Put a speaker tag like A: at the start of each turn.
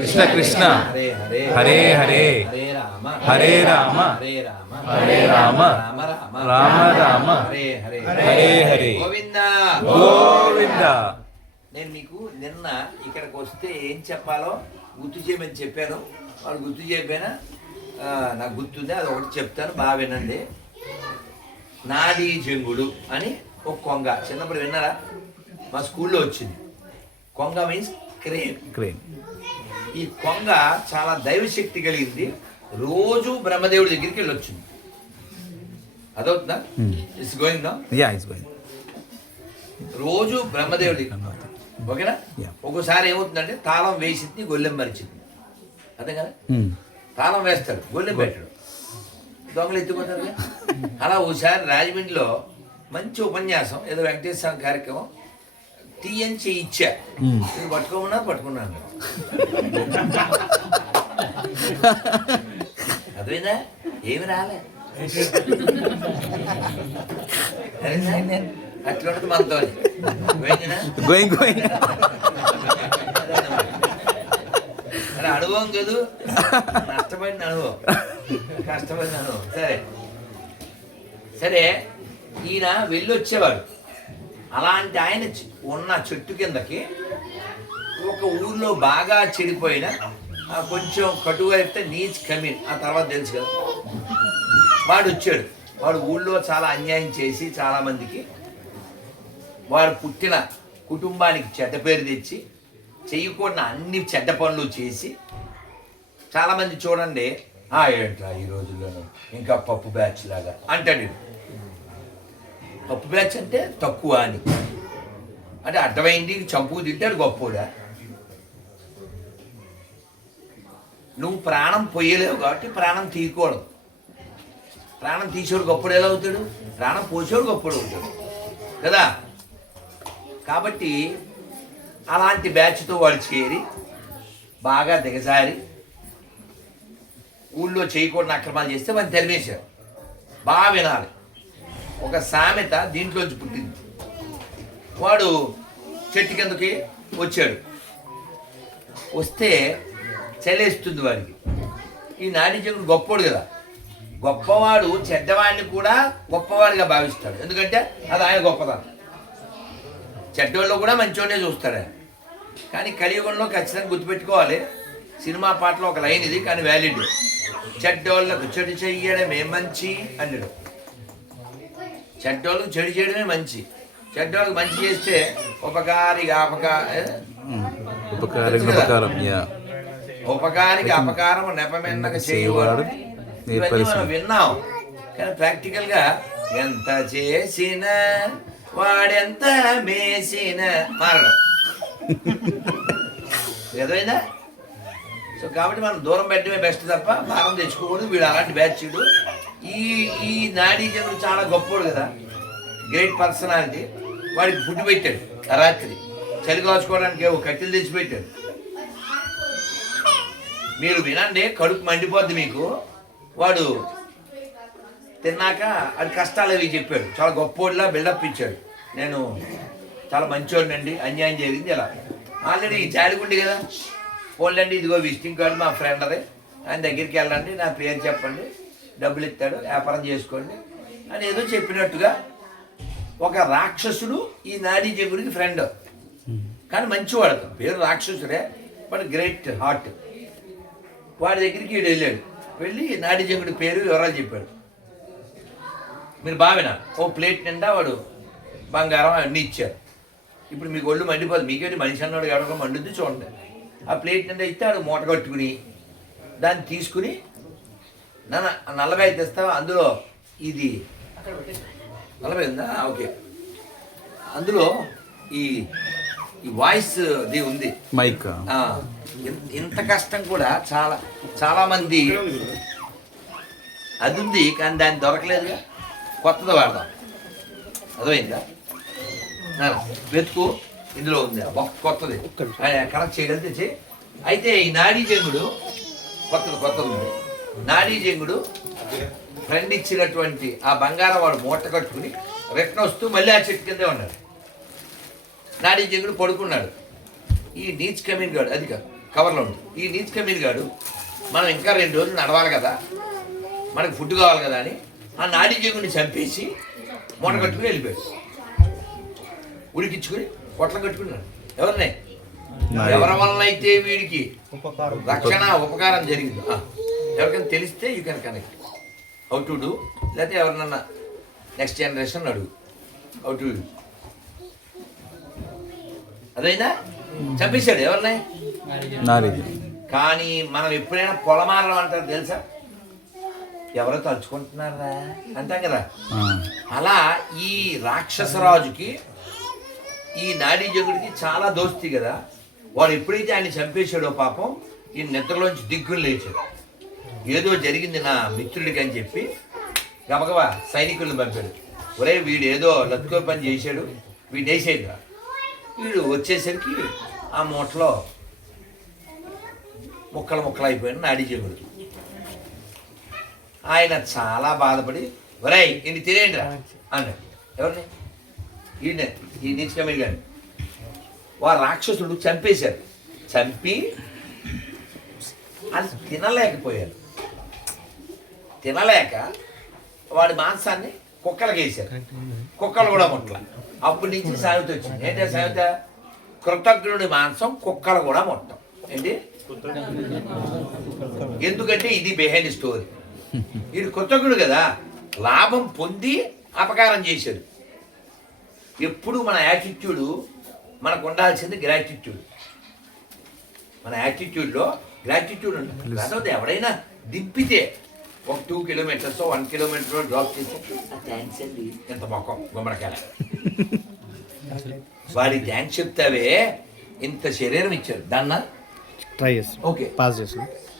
A: కృష్ణ కృష్ణ.
B: హరే హరే
A: హరే హరే
B: హరే. రామ
A: హరే రామ.
B: హరే రామ
A: హరే రామ.
B: రామ రామ
A: రామ రామ
B: హరే హరే
A: హరే హరే
B: గోవింద.
A: గోవింద.
B: నేను మీకు నిన్న ఇక్కడికి వస్తే ఏం చెప్పాలో గుర్తు చేయమని చెప్పాను. వాడు గుర్తు ఆ, నాకు గుర్తుంది అది ఒకటి చెప్తాను బాగా వినండి. నాడీ జంగుడు అని ఒక కొంగ. చిన్నప్పుడు విన్నారా? మా స్కూల్లో వచ్చింది. కొంగ మీన్స్ క్రేన్
A: క్రేన్
B: ఈ కొంగ చాలా దైవశక్తి కలిగింది. రోజు బ్రహ్మదేవుడి దగ్గరికి వెళ్ళి వచ్చింది అదవుతుందా it's going
A: yeah is going
B: రోజు బ్రహ్మదేవుడి ఓకేనా. ఒక్కోసారి ఏమవుతుందంటే తాళం వేసింది గొల్లెం మరిచింది అదే కదా?
A: Hmm.
B: తాళం వేస్తాడు గొల్లెం పెట్టాడు దొంగలు ఎత్తుకుంటారు కదా. అలా ఓసారి రాజమండ్రిలో మంచి ఉపన్యాసం ఏదో వెంకటేశ్వర కార్యక్రమం ఇచ్చా
A: Hmm.
B: నేను పట్టుకోమన్నా పట్టుకున్నాను. అదేనా ఏమి రాలే? అట్లా ఉంటుంది మనతో?
A: Going going.
B: అనుభవం కదూ? నష్టపడిన అనుభవం కష్టపడిన అనుభవం సరే. సరే ఈయన వెళ్ళి వచ్చేవాడు అలాంటి ఆయన ఉన్న చెట్టు కిందకి ఒక ఊర్లో బాగా చెడిపోయిన కొంచెం కటుగా చెప్తే నీచ్ కమీన్. ఆ తర్వాత తెలుసు కదా. వాడు వచ్చాడు. వాడు ఊళ్ళో చాలా అన్యాయం చేసి చాలామందికి వాడు పుట్టిన కుటుంబానికి చెడ్డ పేరు తెచ్చి చేయకూడని అన్ని చెడ్డ పనులు చేసి చాలామంది చూడండి ఆ ఏంట్రా ఈ రోజుల్లోనూ ఇంకా పప్పు బ్యాచ్ లాగా అంటాడు. పప్పు బ్యాచ్ అంటే తక్కువ అని. అంటే అర్థమైంది చంపు తింటాడు గొప్పోడా? నువ్వు ప్రాణం పోయలేవు కాబట్టి ప్రాణం తీయకూడదు. ప్రాణం తీసేవాడు గొప్పడు ఎలా అవుతాడు? ప్రాణం పోసేవాడు గొప్పడు అవుతాడు. కదా? కాబట్టి అలాంటి బ్యాచ్తో వాడు చేరి బాగా దిగజారి ఊళ్ళో చేయకూడని అక్రమాలు చేస్తే వాడిని తెలివేశారు బాగా వినాలి. ఒక సామెత దీంట్లోంచి పుట్టింది. వాడు చెట్టు కిందకి వచ్చాడు. వస్తే చలేస్తుంది వాడికి. ఈ నాటిజకుడు గొప్పోడు కదా. గొప్పవాడు చెడ్డవాడిని కూడా గొప్పవాడిగా భావిస్తాడు. ఎందుకంటే అది ఆయన గొప్పతనం. చెడ్డవాళ్ళు కూడా మంచివాడే చూస్తాడు ఆయన. కానీ కలియుగంలో ఖచ్చితంగా గుర్తుపెట్టుకోవాలి. సినిమా పాటలో ఒక లైన్ ఇది కానీ వ్యాలిడ్ చెడ్డోళ్ళకు చెడు చెయ్యడమే మంచి అన్నాడు. చెడ్డోళ్ళకు చెడు చేయడమే మంచి. చెడ్డోళ్ళకి మంచి చేస్తే ఉపకారిగా అపకా ఏ?
A: ఉపకారం
B: ఉపకారికి అపకారం నెపమెన్నక చేయవాడు ఇవన్నీ మనం విన్నాం. కానీ ప్రాక్టికల్గా ఎంత చేసిన వాడెంత మేసిన మారడం. ఎదురైందా సో కాబట్టి మనం దూరం పెట్టడమే బెస్ట్ తప్ప భారం తెచ్చుకోకూడదు. వీడు అలాంటి బ్యాచ్ ఈ ఈ నాడీ జనుడు చాలా గొప్పోడు కదా. గ్రేట్ పర్సనాలిటీ వాడికి ఫుడ్ పెట్టాడు రాత్రి. చలి కాచుకోవడానికి ఒక కట్టెలు తెచ్చిపెట్టాడు మీరు వినండి కడుపు మండిపోద్ది మీకు. వాడు తిన్నాక అది కష్టాలు అవి చెప్పాడు. చాలా గొప్పోడిలా బిల్డప్ ఇచ్చాడు. నేను చాలా మంచోడినండి అన్యాయం జరిగింది ఇలా. ఆల్రెడీ జాడిగుండి కదా. పోన్లండి ఇదిగో విజిటింగ్ కార్డు మా ఫ్రెండ్ అది. ఆయన దగ్గరికి వెళ్ళండి నా పేరు చెప్పండి డబ్బులు ఇస్తాడు వ్యాపారం చేసుకోండి అని ఏదో చెప్పినట్టుగా ఒక రాక్షసుడు ఈ నాడీ జగుడికి ఫ్రెండ్ కానీ మంచివాడు పేరు రాక్షసుడే బట్ గ్రేట్ హార్ట్ వాడి దగ్గరికి వీడు వెళ్ళాడు. వెళ్ళి నాడీజంగుడి పేరు వివరాలు చెప్పాడు. మీరు బావిన? ఓ ప్లేట్ నిండా వాడు బంగారం అన్నీ ఇచ్చారు ఇప్పుడు మీకు ఒళ్ళు మండిపోదు. మీకేంటి మనిషి అన్నాడు ఎవడో మండుద్ది చూడండి. ఆ ప్లేట్ నిండా ఇస్తే ఆడు మూట కట్టుకుని దాన్ని తీసుకుని నన్న నల్లగా తెస్తావా? అందులో ఇది. నలభై ఉందా? ఓకే. అందులో ఈ ఈ వాయిస్ ది ఉంది.
A: మైక్.
B: ఇంత కష్టం కూడా చాలా చాలా మంది అది ఉంది కానీ దాన్ని దొరకలేదుగా. కొత్తది వాడదాం. అర్థమైందా? వెతుకు. ఇందులో ఉంది. కొత్తది. కనెక్ట్ చేయగలిగితే చెయ్యి. అయితే ఈ నాడీ జంగుడు కొత్తది కొత్తది ఉంది. నాడీ జంగుడు ఫ్రెండ్ ఇచ్చినటువంటి ఆ బంగారం వాడు మూట కట్టుకుని రిటర్న్ వస్తూ మళ్ళీ ఆ చెట్టు కిందే ఉన్నాడు. నాడీ జంగుడు పడుకున్నాడు. ఈ నీచ్ కమీన్ గాడు అది కాదు కవర్లో ఉంటుంది ఈ నీచ్ కమీర్ గాడు మనం ఇంకా రెండు రోజులు నడవాలి కదా మనకు ఫుడ్ కావాలి కదా అని ఆ నాడి జీవుని చంపేసి మూట కట్టుకుని వెళ్ళిపోయాడు. ఉడికించుకుని పొట్లం కట్టుకున్నాడు. ఎవరిని. ఎవరి వలన అయితే వీడికి రక్షణ ఉపకారం జరిగింది. ఆ, ఎవరికైనా తెలిస్తే you can connect how to do లేకపోతే ఎవరినన్నా నెక్స్ట్ జనరేషన్ అడుగు. హౌ టు డూ అదైనా? చంపేశాడు ఎవరిని? కానీ మనం ఎప్పుడైనా పొలమారం అంటారు తెలుసా? ఎవరో తలుచుకుంటున్నారా? అంటాం కదా. అలా ఈ రాక్షసరాజుకి ఈ నాడీ జగుడికి చాలా దోస్తి కదా. వాడు ఎప్పుడైతే ఆయన చంపేశాడో పాపం ఈ నిద్రలోంచి దిగ్గులు లేచాడు. ఏదో జరిగింది నా మిత్రుడికి అని చెప్పి గబగబా సైనికులను పంపాడు. ఒరే వీడు ఏదో లత్కో పని చేశాడు వీడు వేసేది వీడు వచ్చేసరికి ఆ మూటలో ముక్కలు ముక్కలు అయిపోయాడు నాడీ జగుడు ఆయన చాలా బాధపడి ఒరేయ్ ఇన్ని తినేయండిరా అన్నాడు. ఎవరిని? ఈయన ఈ నీచకమీర్ గారిని. వారు రాక్షసుడు చంపేశారు. చంపి అది తినలేకపోయారు. తినలేక వాడి మాంసాన్ని కుక్కలకి వేశారు. కుక్కలు కూడా ముట్ల అప్పటి నుంచి సామెత వచ్చింది. ఏంటంటే సామెత? కృతజ్ఞుడి మాంసం కుక్కలు కూడా ముట్టం. ఏంటి? ఎందుకంటే ఇది బిహైండ్ స్టోరీ వీడు కృతజ్ఞుడు కదా. లాభం పొంది అపకారం చేశాడు. ఎప్పుడు మన యాటిట్యూడ్ మనకు ఉండాల్సింది గ్రాటిట్యూడ్ మన యాటిట్యూడ్లో గ్రాటిట్యూడ్ ఉంటుంది ఎవడైనా దింపితే ఒక two kilometres one kilometre drop చేసి థ్యాంక్స్ అండి. ఎంత మొక్కం గుమ్మడికాయ వాడి థ్యాంక్స్ చెప్తావే ఇంత శరీరం ఇచ్చారు. దాన్న
C: ట్రై చేస్తాం
B: ఓకే
C: పాస్ చేస్తాం